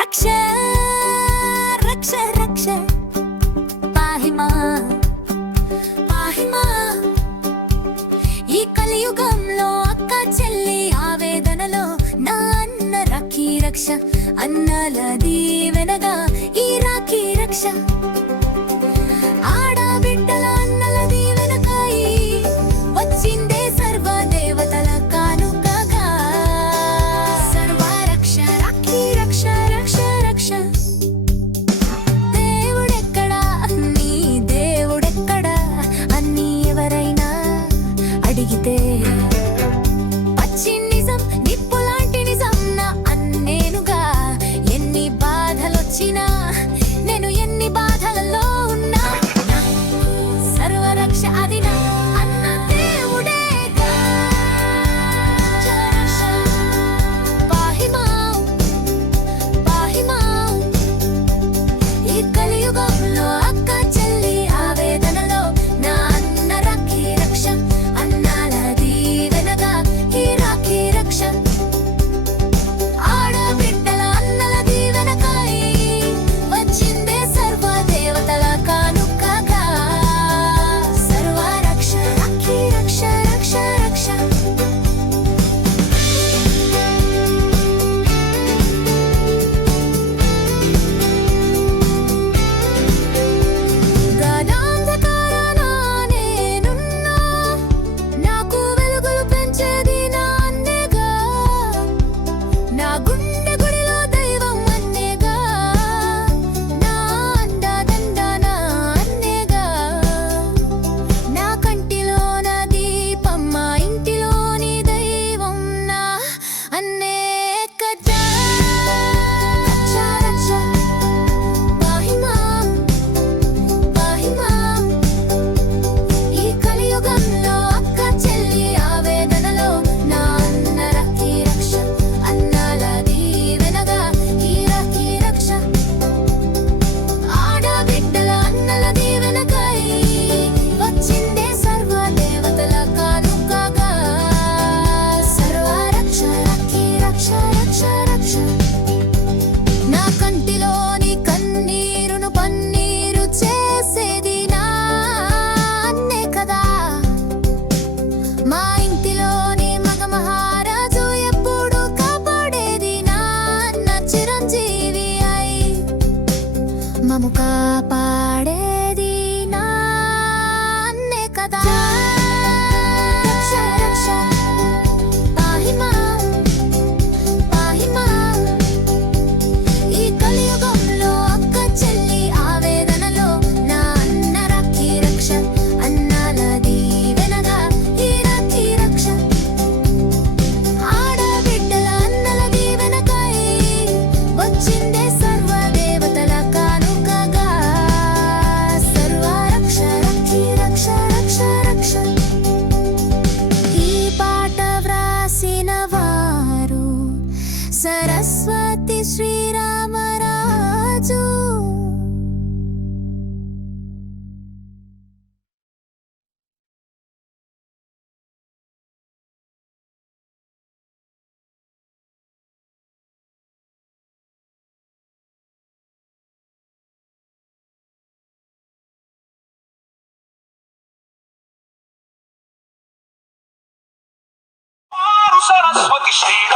రక్ష రక్ష రక్ష. పాహిమా పాహిమా. ఈ కలియుగంలో అక్క చెల్లి ఆవేదనలో నా అన్న రాఖీ రక్ష అన్నల దీవెనగా ఈ రాఖీ రక్ష. सरस्वति श्रीरामराजु सरस्वती श्रीराम